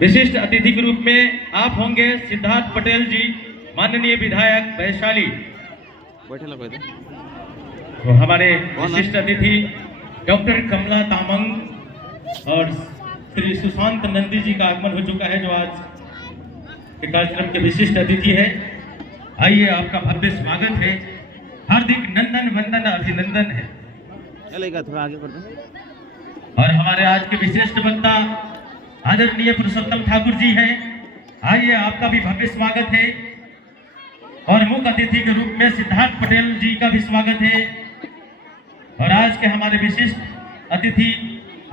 विशिष्ट अतिथि के रूप में आप होंगे सिद्धार्थ पटेल जी, माननीय विधायक वैशाली। तो हमारे विशिष्ट अतिथि डॉक्टर कमला तामंग और श्री सुशांत नंदी जी का आगमन हो चुका है, जो आज के कार्यक्रम के विशिष्ट अतिथि है। आइए, आपका भव्य स्वागत है, हार्दिक नंदन वंदन अभिनंदन है। थोड़ा आगे कर दो। और हमारे आज के विशिष्ट वक्ता आदरणीय पुरुषोत्तम ठाकुर जी हैं। आइए, आपका भी भव्य स्वागत है। और मुख्य अतिथि के रूप में सिद्धार्थ पटेल जी का भी स्वागत है। और आज के हमारे विशिष्ट अतिथि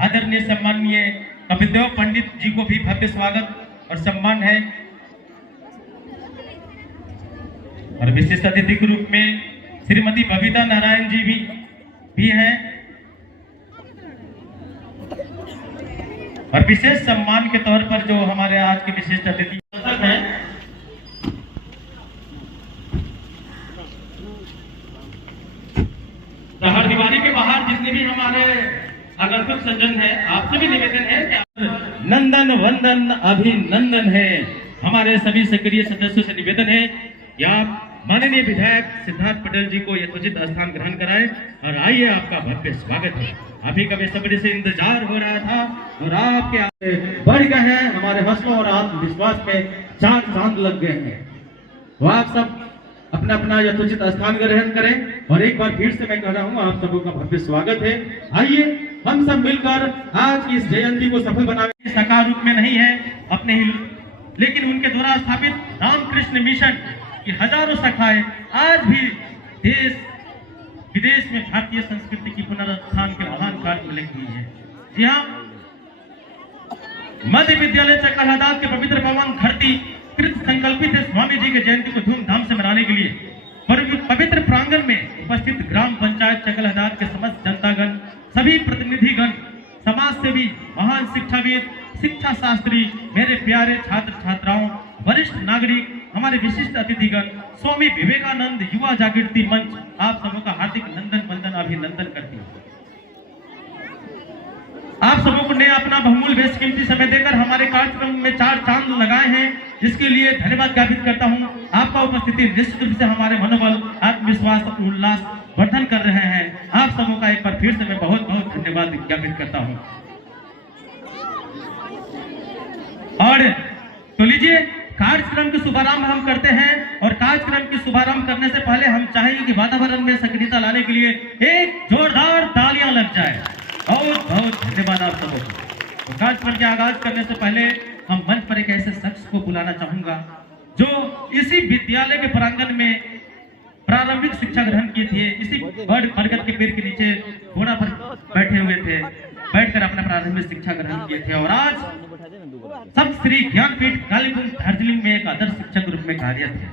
आदरणीय सम्माननीय कपिलदेव पंडित जी को भी भव्य स्वागत और सम्मान है। और विशिष्ट अतिथि के रूप में श्रीमती बबीता नारायण जी भी हैं। और विशेष सम्मान के तौर पर जो हमारे आज के विशिष्ट अतिथि हैं, हर दीवारी के बाहर जितने भी हमारे आगंतुक सज्जन हैं, आपसे भी निवेदन है कि नंदन वंदन अभिनंदन है। हमारे सभी सक्रिय सदस्यों से निवेदन है कि आप माननीय विधायक सिद्धार्थ पटेल जी को यथोचित स्थान ग्रहण कराएं। और आइए, आपका भव्य स्वागत है। अभी का बेसब्री से इंतजार हो रहा था और आपके आगे बढ़ गए हैं। हमारे हौसलों और आत्मविश्वास में चार चांद लग गए हैं। तो आप सब अपना अपना यथोचित स्थान ग्रहण करें। और एक बार फिर से मैं कह रहा हूँ, आप सबों का भव्य स्वागत है। आइए, हम सब मिलकर आज की इस जयंती को सफल बनाने साकार रूप में नहीं है अपने ही, लेकिन उनके द्वारा स्थापित रामकृष्ण मिशन की हजारों शाखाएं आज भी देश विदेश में भारतीय संस्कृति की पुनरुत्थान के महान कार्य में लगी हुई है। जी हाँ, मध्य विद्यालय चकलहदाद के पवित्र पवन धरती कृत संकल्पित है स्वामी जी के जयंती को धूमधाम से मनाने के लिए पवित्र प्रांगण में उपस्थित ग्राम पंचायत चकलहदाद के समस्त जनतागण, सभी प्रतिनिधिगण, समाज सेवी, महान शिक्षाविद, शिक्षा शास्त्री, मेरे प्यारे छात्र छात्राओं, वरिष्ठ नागरिक, हमारे विशिष्ट अतिथिगण, स्वामी विवेकानंद युवा जागृति मंच आप सबों का हार्दिक नंदन वंदन अभिनंदन करती है। आप सबों ने अपना बहुमूल्य बेशकीमती समय देकर हमारे कार्यक्रम में चार चांद लगाए हैं, जिसके लिए धन्यवाद ज्ञापित करता हूं। आपका उपस्थिति निश्चित रूप से हमारे मनोबल, आत्मविश्वास और उल्लास वर्धन कर रहे हैं। आप सबों का एक बार फिर से मैं बहुत बहुत धन्यवाद ज्ञापित करता हूं। और तो लीजिए, कार्यक्रम के शुभारंभ हम करते हैं। और कार्यक्रम के शुभारंभ करने से पहले हम चाहेंगे कि वातावरण में सक्रियता लाने के लिए एक जोरदार तालियां लग जाए। बहुत बहुत धन्यवाद आप सबों को। तो कार्यक्रम के आगाज करने से पहले हम मंच पर एक ऐसे शख्स को बुलाना चाहूंगा जो इसी विद्यालय के प्रांगण में प्रारंभिक शिक्षा ग्रहण किए थे। इसी बरगद के पेड़ के नीचे घोड़ा पर बैठे हुए थे, बैठकर अपना प्रारंभिक शिक्षा ग्रहण किए थे। और आज सब श्री ज्ञानपीठ कालीगंज दार्जिलिंग में एक आदर्श शिक्षक के रूप में कार्यरत है।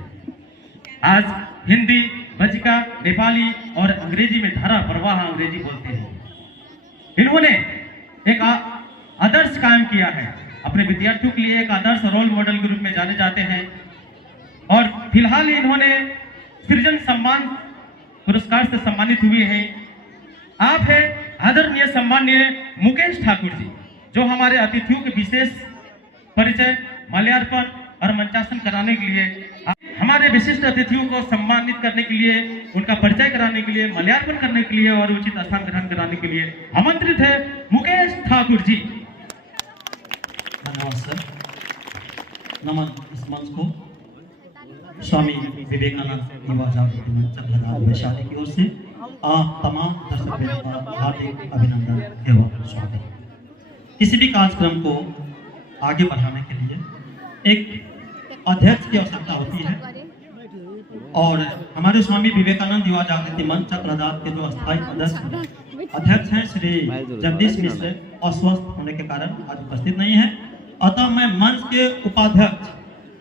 आज हिंदी, बजिका, नेपाली और अंग्रेजी में धारा प्रवाह अंग्रेजी बोलते हैं। इन्होंने एक आदर्श कायम किया है। अपने विद्यार्थियों के लिए एक आदर्श रोल मॉडल के रूप में जाने जाते हैं। और फिलहाल इन्होंने सृजन सम्मान पुरस्कार से सम्मानित हुए हैं। आप है आदरणीय सम्माननीय मुकेश ठाकुर जी, जो हमारे अतिथियों के विशेष परिचय, माल्यार्पण और मंचासन कराने के लिए, हमारे विशिष्ट अतिथियों को सम्मानित करने के लिए, उनका परिचय कराने के लिए, माल्यार्पण करने के लिए और उचित स्थान ग्रहण कराने के लिए आमंत्रित है मुकेश ठाकुर जी। धन्यवाद सर। नमन इस मंच को स्वामी विवेकानंद युवा जागृति मंच चकलहदाद वैशाली की ओर से आप तमाम दर्शक का हार्दिक अभिनंदन एवं स्वागत। किसी भी कार्यक्रम को आगे बढ़ाने के लिए एक अध्यक्ष की आवश्यकता होती है। और हमारे स्वामी विवेकानंद युवा जागृति मंच चकलहदाद के जो स्थायी अध्यक्ष हैं श्री जगदीश मिश्र अस्वस्थ होने के कारण आज उपस्थित नहीं है। अतः मैं मंच के उपाध्यक्ष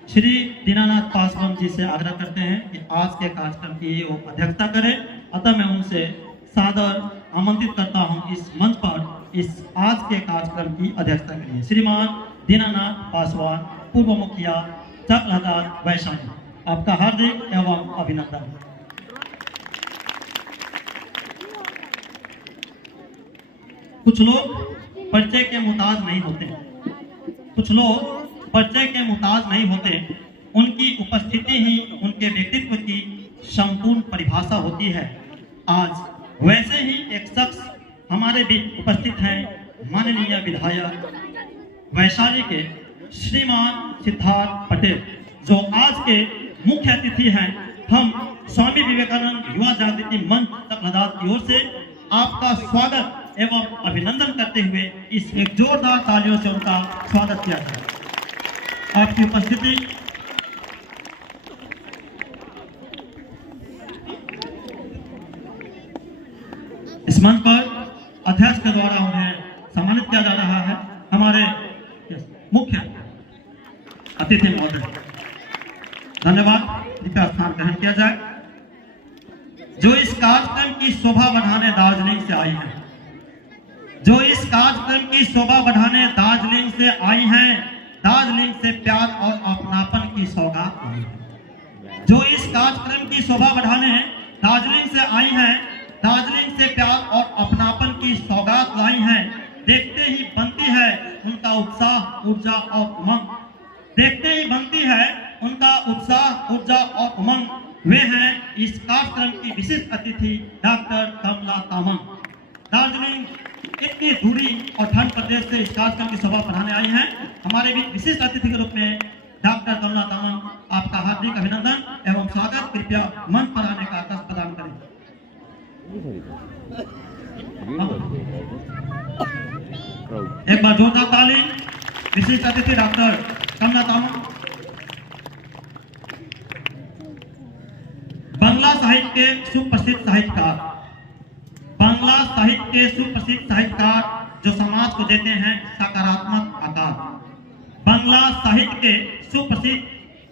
श्री दीनानाथ पासवान जी से आग्रह करते हैं कि आज के कार्यक्रम की वो अध्यक्षता करें। अतः मैं उनसे सादर आमंत्रित करता हूं इस मंच पर इस आज के कार्यक्रम की अध्यक्षता के लिए। श्रीमान दीनानाथ पासवान, पूर्व मुखिया चकलहदाद वैशाली, आपका हार्दिक एवं अभिनंदन। कुछ लोग परिचय के मुताज नहीं होते, कुछ लोग परिचय के मुहताज नहीं होते, उनकी उपस्थिति ही उनके व्यक्तित्व की संपूर्ण परिभाषा होती है। आज वैसे ही एक शख्स हमारे बीच उपस्थित हैं, माननीय विधायक वैशाली के श्रीमान सिद्धार्थ पटेल, जो आज के मुख्य अतिथि हैं। हम स्वामी विवेकानंद युवा जागृति मंच चकलादात की ओर से आपका स्वागत एवं अभिनंदन करते हुए इस एक जोरदार तालियों से उनका स्वागत किया जाए। आपकी उपस्थिति इस मंच पर अध्यक्ष के द्वारा उन्हें सम्मानित किया जा रहा है। हमारे मुख्य अतिथि महोदय, धन्यवाद। कृपया स्थान ग्रहण किया जाए। जो इस कार्यक्रम की शोभा बढ़ाने दार्जिलिंग से आई हैं, जो इस कार्यक्रम की शोभा बढ़ाने दार्जिलिंग से आई हैं, दार्जिलिंग से प्यार और अपनापन की सौगात आई है। जो इस कार्यक्रम की शोभा बढ़ाने दार्जिलिंग से आई हैं, दार्जिलिंग से प्यार और अपनापन की सौगात लाई हैं। देखते ही बनती है उनका उत्साह, ऊर्जा और उमंग। देखते ही बनती है उनका उत्साह, ऊर्जा और उमंग। वे हैं इस कार्यक्रम की विशिष्ट अतिथि डॉक्टर कमला तामांग। दार्जिलिंग इतनी दूरी और ठंड प्रदेश से इस कार्यक्रम की शोभा बढ़ाने आई हैं। हमारे भी विशिष्ट अतिथि के रूप में डॉक्टर कमला तामांग, आपका हार्दिक अभिनंदन एवं स्वागत। कृपया मंच पर आने का आदेश प्रदान करें। एक बार जोरदार ताली। विशिष्ट अतिथि डॉक्टर कमला तामांग, बांग्ला साहित्य के सुप्रसिद्ध साहित्यकार, बांग्ला साहित्य के सुप्रसिद्ध साहित्यकार जो समाज को देते हैं सकारात्मक आकार। बांग्ला साहित्य के सुप्रसिद्ध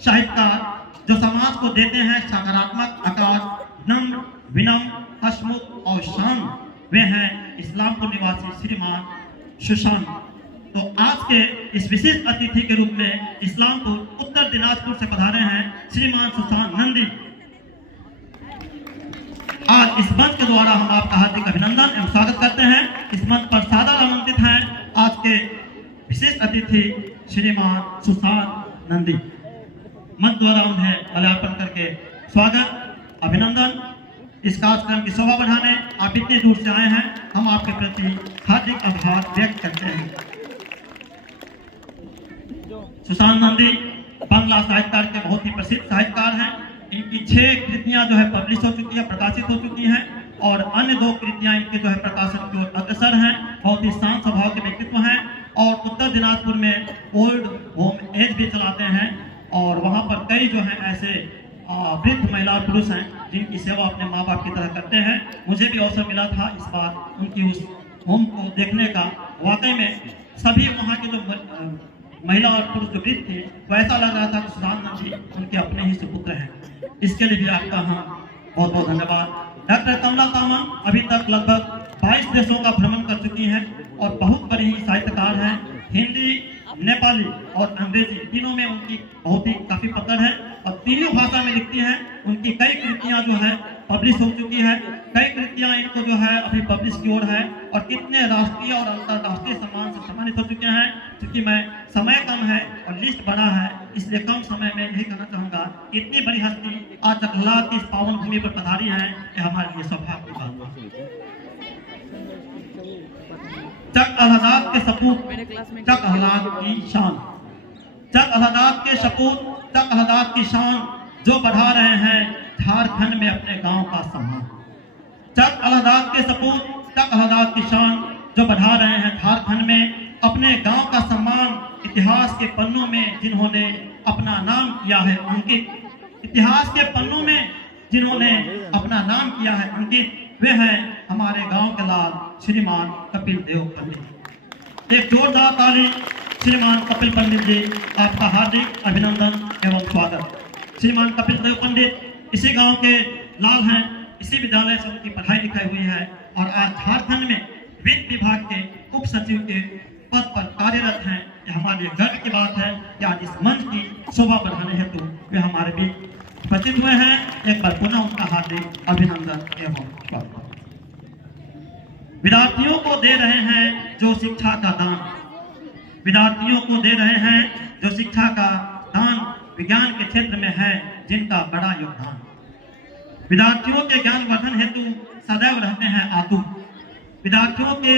साहित्यकार जो समाज को देते हैं सकारात्मक आकार, नम्र, विनम्र, हसमुख और शांत, वे हैं इस्लामपुर निवासी श्रीमान सुशांत। तो आज के इस विशिष्ट अतिथि के रूप में इस्लामपुर उत्तर दिनाजपुर से पधारे हैं श्रीमान सुशांत नंदी। आज इस मंच के द्वारा हम आपका हार्दिक अभिनंदन एवं स्वागत करते हैं। इस मंच पर सादर आमंत्रित हैं आज के विशिष्ट अतिथि श्रीमान सुशांत नंदी। मंच द्वारा उन्हें माल्यार्पण करके स्वागत, अभिनंदन। इस कार्यक्रम की शोभा बढ़ाने आप इतने दूर से आए हैं, हम आपके प्रति हार्दिक आभार व्यक्त करते हैं। सुशांत नंदी बांग्ला साहित्यकार के बहुत ही प्रसिद्ध साहित्यकार हैं। इनकी 6 कृतियां जो है पब्लिश हो चुकी है, प्रकाशित हो चुकी हैं, और अन्य 2 कृतियां इनके जो है प्रकाशन की ओर अग्रसर हैं। बहुत ही शांत स्वभाव के व्यक्तित्व हैं और उत्तर दिनाजपुर में ओल्ड होम एज भी चलाते हैं, और वहां पर कई जो है ऐसे वृद्ध महिला और पुरुष हैं जिनकी सेवा अपने माँ बाप की तरह करते हैं। मुझे भी अवसर मिला था इस बार उनकी उस होम को देखने का। वाकई में सभी वहाँ के जो महिला और पुरुष जो वृद्ध थे, वो ऐसा लग रहा था कि सुशांत नंदी उनके अपने ही सुपुत्र हैं। इसके लिए भी आपका बहुत बहुत धन्यवाद। डॉक्टर कमला तामांग अभी तक लगभग 22 देशों का भ्रमण कर चुकी हैं और बहुत बड़ी साहित्यकार हैं। हिंदी, नेपाली और अंग्रेजी तीनों में उनकी बहुत ही काफी पकड़ है और तीनों भाषा में लिखती हैं। उनकी कई कृतियां जो है पब्लिश हो चुकी है, कई कृतियां इनको जो है अभी पब्लिश की ओर है, और कितने राष्ट्रीय और अंतर्राष्ट्रीय सम्मान से सम्मानित हो चुके हैं। क्योंकि मैं समय कम है और लिस्ट बड़ा है, इसलिए कम समय में यही कहना चाहूंगा, इतनी बड़ी हस्ती आज चकलादात की इस पावन भूमि पर पधारी है, ये हमारे लिए सौभाग्य की बात है। चकलादात के सपूत, चकलादात की शान, चकलादात के सपूत, चकलादात की शान जो बढ़ा रहे हैं झारखंड में अपने गांव का सम्मान। चकलादात के सपूत, चकलादात की शान जो बढ़ा रहे हैं झारखंड में अपने गांव का सम्मान। इतिहास के पन्नों में जिन्होंने अपना नाम किया है अंकित, इतिहास के पन्नों में जिन्होंने अपना नाम किया है अंकित, वे हैं हमारे गांव के लाल श्रीमान कपिल देव पंडित। एक जोरदार ताली श्रीमान कपिल पंडित जी, आपका हार्दिक अभिनंदन एवं स्वागत। श्रीमान कपिल देव पंडित इसी गांव के लाल हैं, इसी विद्यालय से उनकी पढ़ाई लिखाई हुई है और आज झारखंड में वित्त विभाग के उप सचिव के पद पर कार्यरत हैं। यह हमारे लिए गर्व की बात है कि आज इस मंच की शोभा बढ़ाने हेतु वे हमारे बीच उपस्थित हुए हैं। एक बार पुनः उनका हार्दिक अभिनंदन एवं स्वागत। विद्यार्थियों को दे रहे हैं जो शिक्षा का दान, विद्यार्थियों को दे रहे हैं जो शिक्षा का दान विज्ञान के क्षेत्र में है, जिनका बड़ा योगदान। विद्यार्थियों के ज्ञान वर्धन हेतु सदैव रहते हैं आतुर। विद्यार्थियों के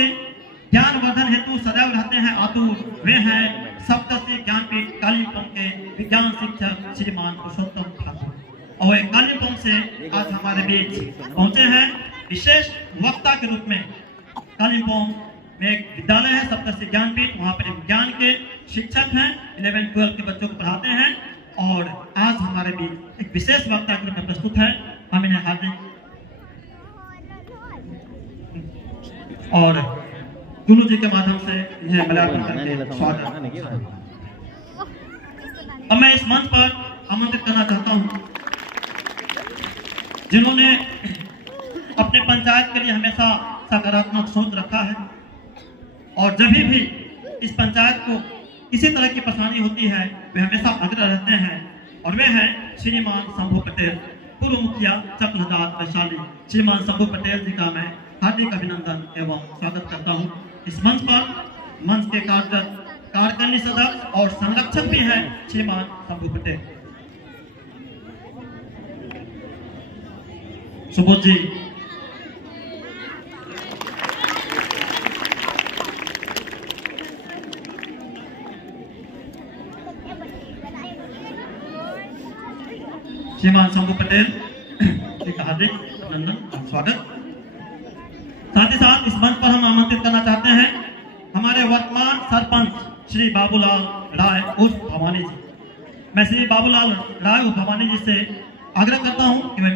ज्ञान वर्धन हेतु सदैव रहते हैं आतुर। वे हैं सप्तश्री ज्ञानपीठ कालिम्पोंग के विज्ञान शिक्षक श्रीमान पुरुषोत्तम ठाकुर। और वे कालिम्पोंग से आज हमारे बीच पहुंचे हैं विशेष वक्ता के रूप में। कालिम्पोंग में एक विद्यालय है सप्तश्री ज्ञानपीठ, वहाँ पर विज्ञान के शिक्षक हैं, 11-12 के बच्चों को पढ़ाते हैं और आज हमारे बीच एक विशेष वक्ता के रूप में प्रस्तुत है। हम इन्हें हार्दिक और गुरु जी के माध्यम से इन्हें मल्यार्पण करके स्वागत। अब मैं इस मंच पर आमंत्रित करना चाहता हूँ जिन्होंने अपने पंचायत के लिए हमेशा सकारात्मक सोच रखा है और जब भी इस पंचायत को किसी तरह की परेशानी होती है वे हमेशा अग्र रहते हैं और वे हैं श्रीमान शंभू पटेल, पूर्व मुखिया चक्रधार वैशाली। श्रीमान शंभू पटेल जी का मैं हार्दिक अभिनंदन एवं स्वागत करता हूं। इस मंच पर मंच के कार्यकारिणी सदस्य और संरक्षक भी हैं श्रीमान शंभू पटेल। सुबोध जी, श्रीमान शंभू पटेल जी का हार्दिक अभिनंदन स्वागत। साथ ही साथ इस मंच पर हम आमंत्रित करना चाहते हैं हमारे वर्तमान सरपंच श्री बाबूलाल राय उर्फ भवानी जी। मैं श्री बाबूलाल राय उर्फ भवानी जी से आग्रह करता हूं कि वे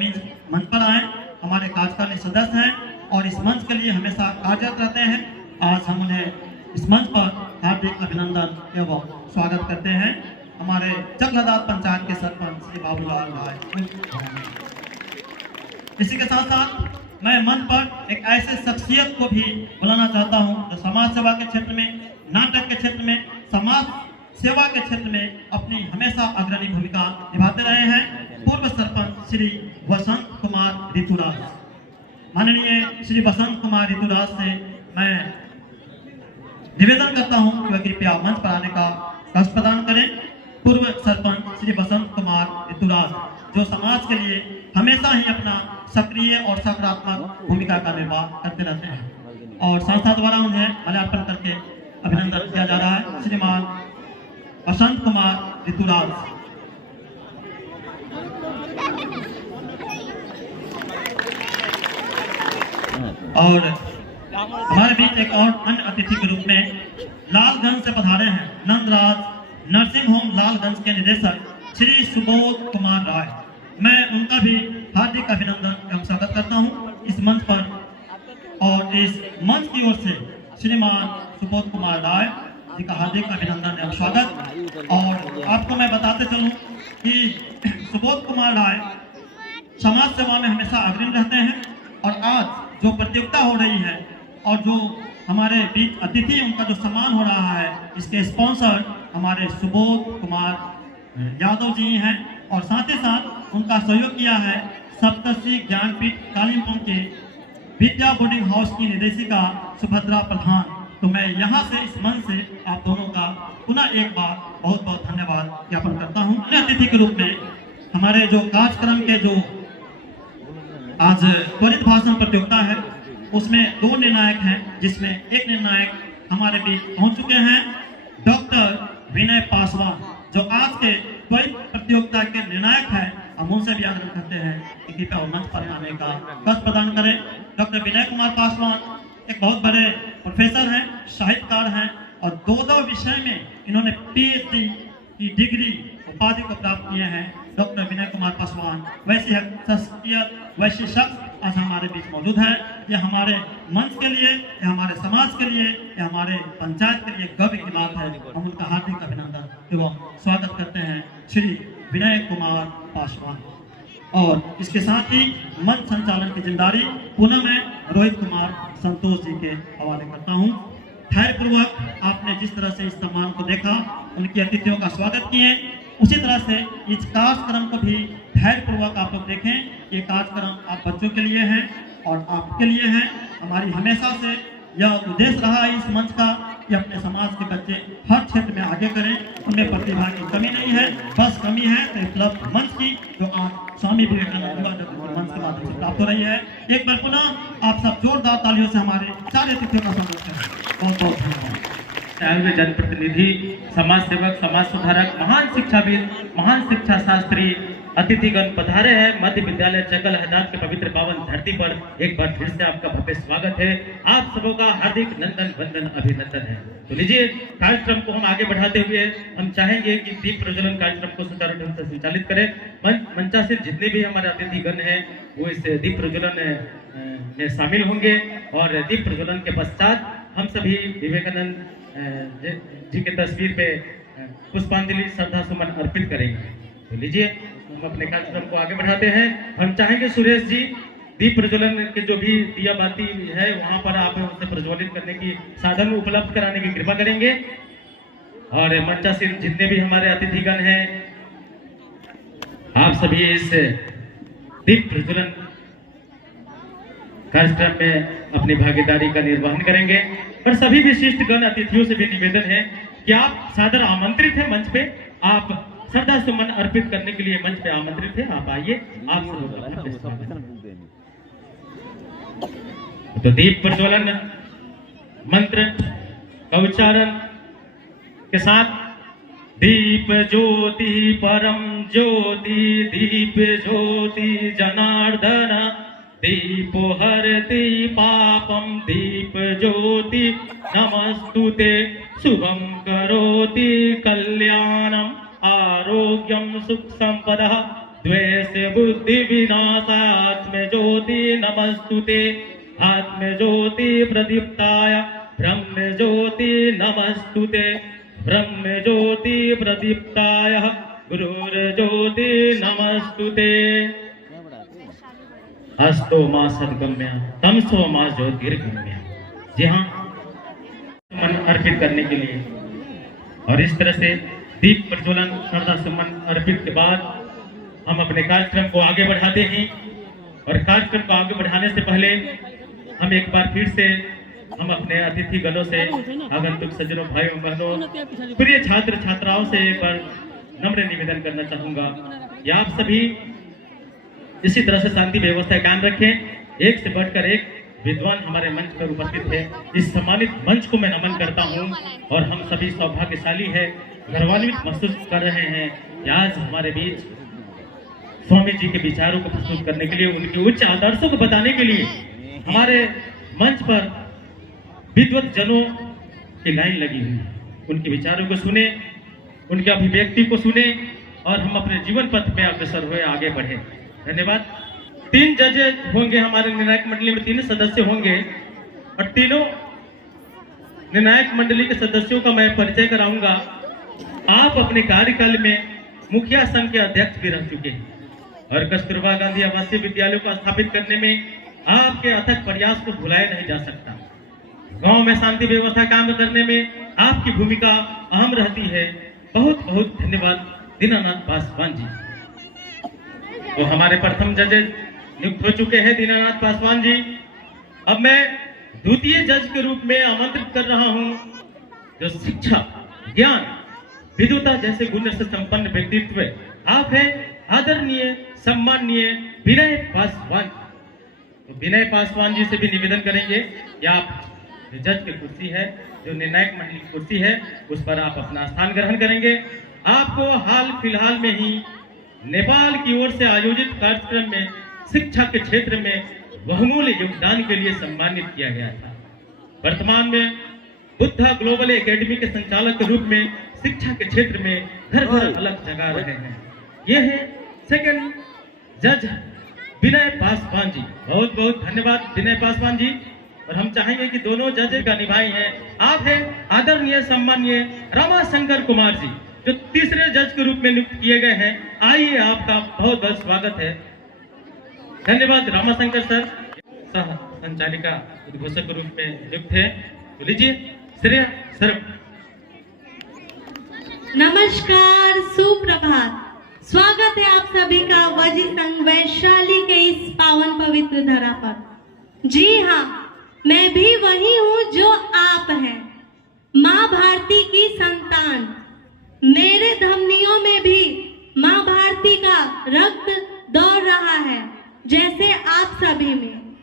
मंच पर आए। हमारे कार्यकारिणी सदस्य हैं और इस मंच के लिए हमेशा कार्यरत रहते हैं। आज हम उन्हें इस मंच पर हार्दिक अभिनंदन एवं स्वागत करते हैं। हमारे चक्रधार पंचायत के सरपंच श्री बाबूलाल राय। इसी के साथ साथ मैं मंच पर एक ऐसे शख्सियत को भी बुलाना चाहता हूं जो समाज सेवा के क्षेत्र में, नाटक के क्षेत्र में, समाज सेवा के क्षेत्र में अपनी हमेशा अग्रणी भूमिका निभाते रहे हैं। पूर्व सरपंच श्री वसंत कुमार ऋतुराज। माननीय श्री वसंत कुमार ऋतुराज से मैं निवेदन करता हूं कि वह कृपया मंच पर आने का कष्ट प्रदान करें। पूर्व सरपंच श्री वसंत कुमार ऋतुराज जो समाज के लिए हमेशा ही अपना सक्रिय और सकारात्मक भूमिका का निर्वाह करते रहते हैं और संस्था द्वारा उन्हें मल्यार्पण करके अभिनंदन किया जा रहा है। श्रीमान वसंत कुमार ऋतुराज। और हमारे बीच एक और अन्य अतिथि के रूप में लालगंज से पधारे हैं नंदराज नर्सिंग होम लालगंज के निदेशक श्री सुबोध कुमार राय। मैं उनका भी हार्दिक अभिनंदन एवं स्वागत करता हूं इस मंच पर। और इस मंच की ओर से श्रीमान सुबोध कुमार राय जी का हार्दिक अभिनंदन एवं स्वागत। और आपको मैं बताते चलूं कि सुबोध कुमार राय समाज सेवा में हमेशा अग्रणी रहते हैं और आज जो प्रतियोगिता हो रही है और जो हमारे बीच अतिथि उनका जो सम्मान हो रहा है, इसके स्पॉन्सर हमारे सुबोध कुमार यादव जी हैं और साथ ही साथ उनका सहयोग किया है सप्तश्री ज्ञानपीठ कालिम्पोंग के विद्या बोर्डिंग हाउस की निदेशिका सुभद्रा प्रधान। तो मैं यहाँ से इस मंच से आप दोनों का पुनः एक बार बहुत बहुत धन्यवाद ज्ञापन करता हूँ। अन्य अतिथि के रूप में हमारे जो कार्यक्रम के जो आज त्वरित भाषण प्रतियोगिता है उसमें 2 निर्णायक हैं, जिसमें एक निर्णायक हमारे बीच पहुंच चुके हैं डॉक्टर विनय पासवान जो आज के त्वरित प्रतियोगिता के निर्णायक हैं। हम उनसे भी आग्रह करते हैं कि कृपया मंच पर आने का कष्ट प्रदान करें। डॉक्टर विनय कुमार पासवान एक बहुत बड़े प्रोफेसर हैं, साहित्यकार हैं और 2 विषय में इन्होंने PhD की डिग्री उपाधि को प्राप्त किए हैं। डॉक्टर विनय कुमार पासवान वैसी शख्सियत, वैसी शख्स आज हमारे बीच मौजूद है। ये हमारे मंच के लिए, ये हमारे समाज के लिए, ये हमारे पंचायत के लिए गर्व की बात है। हम उनका हार्दिक अभिनंदन एवं स्वागत करते हैं श्री विनय कुमार पासवान। और इसके साथ ही मंच संचालन की जिम्मेदारी पुनः मैं रोहित कुमार संतोष जी के हवाले करता हूँ। धैर्यपूर्वक आपने जिस तरह से इस सम्मान को देखा, उनकी अतिथियों का स्वागत किए, उसी तरह से इस कार्यक्रम को भी धैर्यपूर्वक आप लोग देखें। ये कार्यक्रम आप बच्चों के लिए है और आपके लिए है। हमारी हमेशा से यह उद्देश्य रहा है इस मंच का कि अपने समाज के बच्चे हर क्षेत्र में आगे करें, उनमें प्रतिभा की कमी नहीं है, बस कमी है तो उपलब्ध मंच की, जो आज स्वामी विवेकानंद युवा जगत मंच के माध्यम से प्राप्त हो रही है। एक बार पुनः आप सब जोरदार तालियों से हमारे सारे अतिथियों का स्वागत करें। बहुत बहुत धन्यवाद। हुए जनप्रतिनिधि, समाज सेवक, समाज सुधारक, महान शिक्षाविद, महान शिक्षा शास्त्री, अतिथिगण पधारे हैं मध्य विद्यालय चकल हदाद के पवित्र पावन धरती पर। एक बार फिर से आपका भव्य स्वागत है। आप सबों का हार्दिक नंदन वंदन अभिनंदन है। तो लीजिए, कार्यक्रम को हम आगे बढ़ाते हुए हम चाहेंगे कि दीप प्रज्वलन कार्यक्रम को सुचारू ढंग से संचालित करें। मंचासीन जितने भी हमारे अतिथिगण हैं वो इस दीप प्रज्वलन में शामिल होंगे और दीप प्रज्वलन के पश्चात हम सभी विवेकानंद जी के तस्वीर पे पुष्पांजलि श्रद्धा सुमन अर्पित करेंगे। तो लीजिए, हम अपने कार्यक्रम को आगे बढ़ाते हैं। हम चाहेंगे सुरेश जी दीप प्रज्वलन के जो भी दिया बाती है वहां पर आप उसे प्रज्वलित करने की साधन उपलब्ध कराने की कृपा करेंगे। और मंचासीन जितने भी हमारे अतिथिगण हैं, आप सभी इस दीप प्रज्वलन कार्यक्रम में अपनी भागीदारी का निर्वहन करेंगे। और सभी विशिष्ट गण अतिथियों से भी निवेदन है कि आप सादर आमंत्रित हैं मंच पे, आप श्रद्धा सुमन अर्पित करने के लिए मंच पे आमंत्रित हैं। आप आइए, आप तो दीप प्रज्वलन मंत्र का उच्चारण के साथ, दीप ज्योति परम ज्योति, दीप ज्योति जनार्दन, दीपो हरति पापम, दीप ज्योति नमस्तुते, शुभम करोति कल्याणम, आरोग्यम सुख संपदा, द्वेष बुद्धि विनाशात्म ज्योति नमस्तुते, आत्म ज्योति प्रदीप्ताय, ब्रह्म ज्योति नमस्तुते, ब्रह्म ज्योति प्रदीप्ताय, गुरुर ज्योति नमस्तुते, अस्तो मां सद्गम्य, तमसो मां ज्योतिर्गम्य। जी हाँ, मन अर्पित करने के लिए। और इस तरह से दीप प्रज्वलन श्रद्धा सुमन अर्पित के बाद हम अपने कार्यक्रम को आगे बढ़ाते हैं। और कार्यक्रम को आगे बढ़ाने से पहले हम एक बार फिर से हम अपने अतिथि गणों से, आगंतुक सज्जनों, भाइयों बहनों, प्रिय छात्र छात्राओं से एक बार नम्र निवेदन करना चाहूंगा कि आप सभी इसी तरह से शांति व्यवस्था कायम रखें। एक से बढ़कर एक विद्वान हमारे मंच पर उपस्थित है। इस सम्मानित मंच को मैं नमन करता हूं और हम सभी सौभाग्यशाली है, गौरवान्वित महसूस कर रहे हैं कि आज हमारे बीच स्वामी जी के विचारों को प्रस्तुत करने के लिए, उनके उच्च आदर्शों को बताने के लिए हमारे मंच पर विद्वत जनों की लाइन लगी हुई है। उनके विचारों को सुने, उनके अभिव्यक्ति को सुने और हम अपने जीवन पथ पे अग्रसर हुए आगे बढ़े। धन्यवाद। 3 जज होंगे हमारे निर्णायक मंडली में, 3 सदस्य होंगे और तीनों निर्णायक मंडली के सदस्यों का मैं परिचय कराऊंगा। आप अपने कार्यकाल में मुखिया संघ के अध्यक्ष भी रह चुके हैं और कस्तूरबा गांधी आवासीय विद्यालयों को स्थापित करने में आपके अथक प्रयास को भुलाया नहीं जा सकता। गांव में शांति व्यवस्था कायम करने में आपकी भूमिका अहम रहती है। बहुत बहुत धन्यवाद दीनानाथ पासवान जी। तो हमारे प्रथम जज नियुक्त हो चुके हैं दीनानाथ पासवान जी। अब मैं द्वितीय जज के रूप में आमंत्रित कर रहा हूं जो शिक्षा, ज्ञान, विद्वता जैसे गुण से संपन्न व्यक्तित्व आप हैं, आदरणीय सम्माननीय विनय पासवान। तो विनय पासवान जी से भी निवेदन करेंगे कि आप जो जज की कुर्सी है, जो निर्णायक मंडली की कुर्सी है, उस पर आप अपना स्थान ग्रहण करेंगे। आपको हाल फिलहाल में ही नेपाल की ओर से आयोजित कार्यक्रम में शिक्षा के क्षेत्र में बहुमूल्य योगदान के लिए सम्मानित किया गया था। वर्तमान में बुद्धा ग्लोबल एकेडमी के संचालक के रूप में शिक्षा के क्षेत्र में घर घर अलग जगा रहे हैं। ये है सेकंड जज विनय पासवान जी। बहुत बहुत धन्यवाद विनय पासवान जी। और हम चाहेंगे कि दोनों जज का निभाई हैं आप हैं आदरणीय सम्माननीय रामाशंकर कुमार जी, जो तीसरे जज के रूप में नियुक्त किए गए हैं। आइए, आपका बहुत बहुत स्वागत है। धन्यवाद रामाशंकर सर, सह संचालिका उद्घोषक के रूप में नियुक्त है। तो लीजिए श्रेया सर। नमस्कार, सुप्रभात। स्वागत है आप सभी का वजी संघ वैशाली के इस पावन पवित्र धरा पर। जी हाँ, मैं भी वही हूँ जो आप हैं। माँ भारती की संतान, मेरे धमनियों में भी माँ भारती का रक्त दौड़ रहा है जैसे आप सभी में।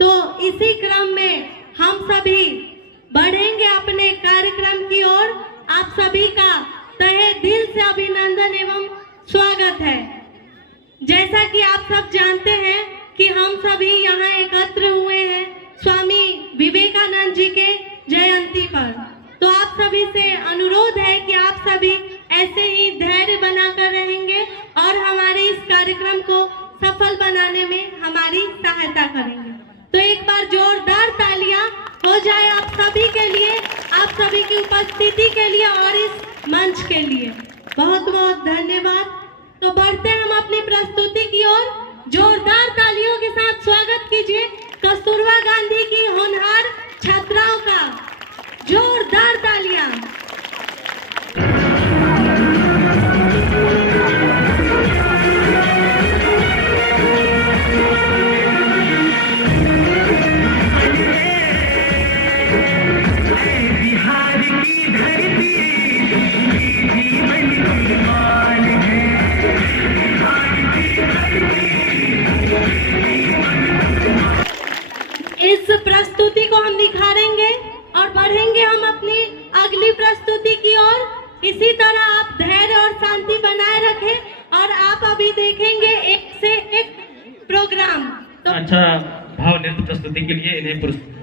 तो इसी क्रम में हम सभी बढ़ेंगे अपने कार्यक्रम की ओर। आप सभी का तहे दिल से अभिनंदन एवं स्वागत है। जैसा कि आप सब जानते हैं कि हम सभी यहाँ एकत्र हुए हैं स्वामी विवेकानंद जी के जयंती पर। तो आप सभी से अनुरोध है कि आप सभी ऐसे ही धैर्य बनाकर रहेंगे और हमारे इस कार्यक्रम को सफल बनाने में हमारी सहायता करेंगे। तो एक बार जोरदार तालियां हो जाए आप सभी के लिए, आप सभी की उपस्थिति के लिए और इस मंच के लिए। बहुत बहुत धन्यवाद। तो बढ़ते हैं हम अपनी प्रस्तुति की ओर। जोरदार तालियों के साथ स्वागत कीजिए कस्तूरबा गांधी की होनहार छात्राओं का। जोरदार तालियां। इस प्रस्तुति को हम निखारेंगे और बढ़ेंगे हम अपनी अगली प्रस्तुति की ओर। इसी तरह आप धैर्य और शांति बनाए रखें और आप अभी देखेंगे एक से एक प्रोग्राम। तो अच्छा भाव नृत्य प्रस्तुति के लिए इन्हें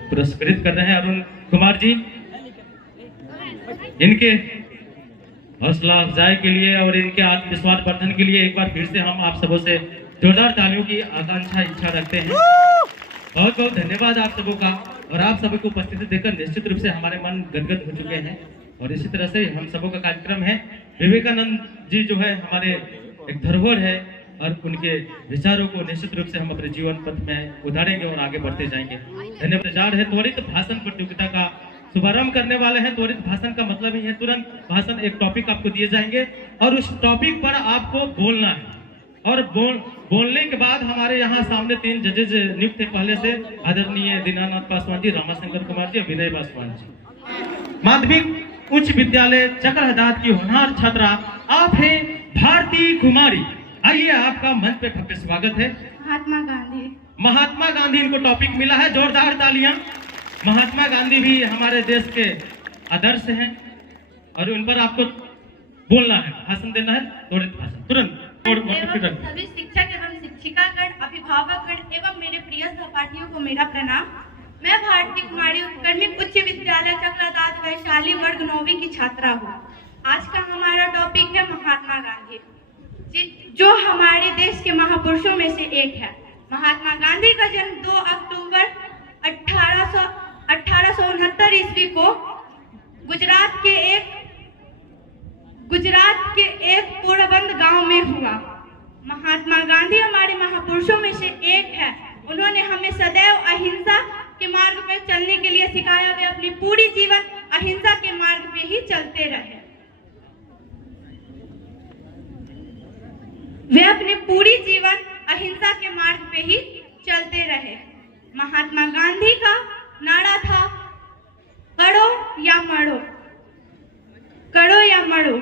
पुरस्कृत कर रहे हैं अरुण कुमार जी। इनके हौसला अफजाई के लिए और इनके आत्मविश्वास वर्धन के लिए एक बार फिर से हम आप सबों से जोरदार तालियों की आकांक्षा इच्छा रखते हैं। बहुत बहुत धन्यवाद आप सबों का। और आप सभी को उपस्थिति देखकर निश्चित रूप से हमारे मन गदगद हो चुके हैं। और इसी तरह से हम सबों का कार्यक्रम है। विवेकानंद जी जो है हमारे एक धरोहर है और उनके विचारों को निश्चित रूप से हम अपने जीवन पथ में उतारेंगे और आगे बढ़ते जाएंगे। धन्यवाद है। त्वरित भाषण प्रतियोगिता का शुभारंभ करने वाले हैं। त्वरित भाषण का मतलब ही है तुरंत भाषण। एक टॉपिक आपको दिए जाएंगे और उस टॉपिक पर आपको बोलना है। और बोलने के बाद हमारे यहाँ सामने 3 जजेज नियुक्त थे पहले से, आदरणीय दीनानाथ पासवान जी, रामाशंकर कुमार जी, विनय पासवान जी। माध्यमिक उच्च विद्यालय चक्रहदाद की होनहार छात्रा आप हैं भारती कुमारी। आइए आपका मंच पे भव्य स्वागत है। महात्मा गांधी इनको टॉपिक मिला है। जोरदार तालियां। महात्मा गांधी भी हमारे देश के आदर्श हैं और उन पर आपको बोलना है, भाषण देना है। त्वरित भाषण तुरंत। सभी शिक्षक एवं शिक्षिकागण, अभिभावकगण एवं मेरे प्रिय सहपाठियों को मेरा प्रणाम। मैं भारती कुमारी उत्क्रमिक उच्च विद्यालय चक्रहदाद वैशाली वर्ग 9वीं की छात्रा हूँ। आज का हमारा टॉपिक है महात्मा गांधी, जो हमारे देश के महापुरुषों में से एक है। महात्मा गांधी का जन्म 2 अक्टूबर 1869 ईस्वी को गुजरात के एक पोरबंद गांव में हुआ। महात्मा गांधी हमारे महापुरुषों में से एक है। उन्होंने हमें सदैव अहिंसा के मार्ग पे चलने के लिए सिखाया। वे अपनी पूरी जीवन अहिंसा के मार्ग पे ही चलते रहे। वे अपने पूरी जीवन अहिंसा के मार्ग पे ही चलते रहे। महात्मा गांधी का नारा था करो या मरो, करो या मरो।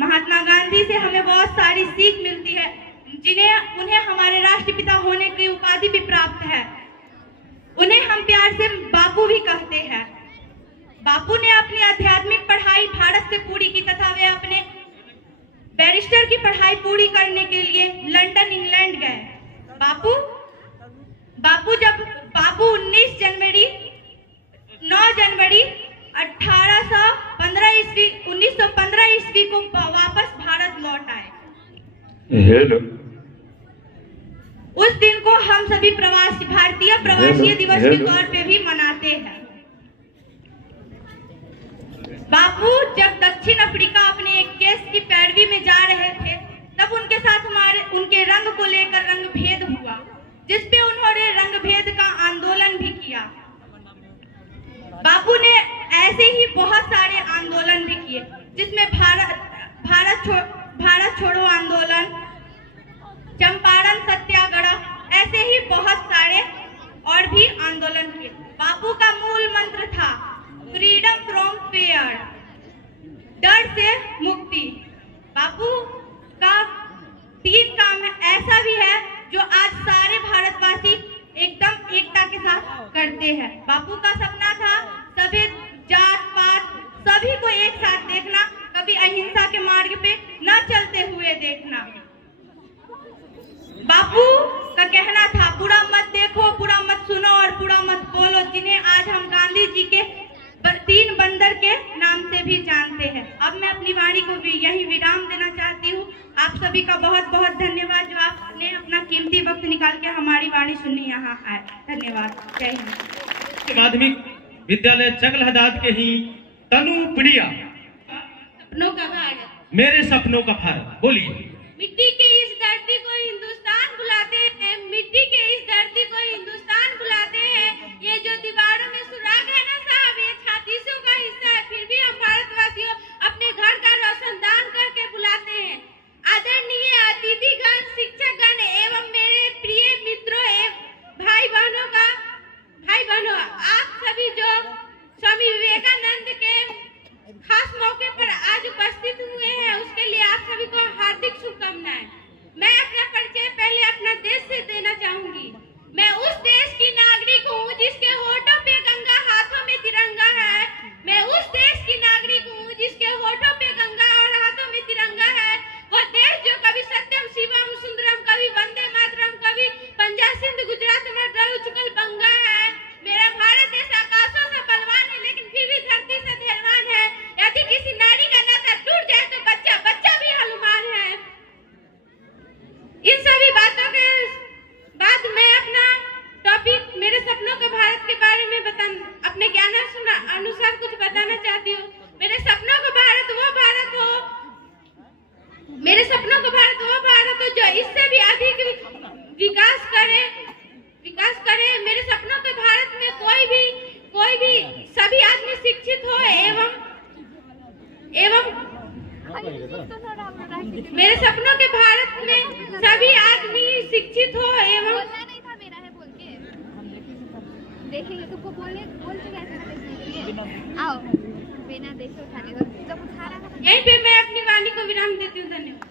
महात्मा गांधी से हमें बहुत सारी सीख मिलती है, उन्हें हमारे राष्ट्रपिता होने की उपाधि भी प्राप्त है। उन्हें हम प्यार से बापू भी कहते हैं। बापू ने अपनी आध्यात्मिक पढ़ाई भारत से पूरी की तथा वे अपने बैरिस्टर की पढ़ाई पूरी करने के लिए लंदन इंग्लैंड गए। बापू 9 जनवरी 1915 ईस्वी को वापस भारत लौट आए। हेलो। उस दिन को हम सभी भारतीय प्रवासी दिवस के तौर पे भी मनाते हैं। बापू जब दक्षिण अफ्रीका अपने एक केस की पैरवी में जा रहे थे, तब उनके साथ उनके रंग को लेकर रंग भेद हुआ, जिसपे उन्होंने रंग भेद का आंदोलन भी किया। बापू ने ऐसे ही बहुत सारे आंदोलन भी किए, जिसमें भारत छोड़ो आंदोलन, चंपारण सत्याग्रह, ऐसे ही बहुत सारे और भी आंदोलन किए। बापू का मूल मंत्र था फ्रीडम फ्रॉम फेयर, डर से मुक्ति। बापू का 3 काम ऐसा भी है जो आज सारे भारतवासी एकदम एकता के साथ करते हैं। बापू का सपना था सभी जात पात सभी को एक साथ देखना, कभी अहिंसा के मार्ग पे न चलते हुए देखना। बापू का कहना था बुरा मत देखो, बुरा मत सुनो और बुरा मत बोलो, जिन्हें आज हम गांधी जी के 3 बंदर के नाम से भी जानते हैं। अब मैं अपनी वाणी को भी यही विराम देना चाहती हूँ। आप सभी का बहुत बहुत धन्यवाद जो आपने अपना कीमती वक्त निकाल के हमारी वाणी सुननी यहाँ आए। धन्यवाद। जय हिंद। माध्यमिक विद्यालय चगलहदाद के ही तनु प्रिया। सपनों का भारत, मेरे सपनों का भारत। बोलिए। मिट्टी के इस धरती को हिंदुस्तान बुलाते हैं, मिट्टी के इस धरती को हिंदुस्तान बुलाते हैं। ये जो दीवारों में सुराग है ना साहब, ये छातीसों का हिस्सा है, फिर भी हम भारतवासियों अपने घर का रोशनदान करके बुलाते हैं। आदरणीय अतिथिगण, शिक्षकगण एवं मेरे प्रिय मित्रों एवं भाई बहनों, आप सभी जो स्वामी विवेकानंद के खास मौके पर आज उपस्थित हुए हैं, उसके लिए आप सभी को हार्दिक शुभकामनाएं। मैं अपना परिचय पहले अपना देश से देना चाहूंगी। मैं उस देश की नागरिक हूँ जिसके होठों पे गंगा, हाथों में तिरंगा है। मैं उस देश की नागरिक हूँ जिसके होठों पे गंगा और हाथों में तिरंगा है। वो देश जो कभी सत्यम शिवम सुंदरम, कभी वंदे मातरम, कभी पंजाब सिंध गुजरात में रह चुकल बंगा है। मेरा भारत देश आकाशों से बलवान है, लेकिन फिर भी धरती से धैर्यवान है। यदि किसी नारी का नाता टूट जाए तो बच्चा भी हनुमान है। इन सभी बातों के बाद मैं अपना टॉपिक मेरे सपनों के भारत के बारे में अपने ज्ञान अनुसार कुछ बताना चाहती हूँ। मेरे सपनों का भारत वो भारत हो जो इससे भी अधिक विकास करे। मेरे सपनों के भारत में कोई भी सभी आदमी शिक्षित हो एवं मेरे सपनों के भारत में सभी आदमी शिक्षित हो एवं देखेंगे तुमको बोल तो कैसे आओ बिना देखे उठाने का जब उठा रहा था। यहीं पे मैं अपनी वाणी को विराम देती हूँ। धन्यवाद।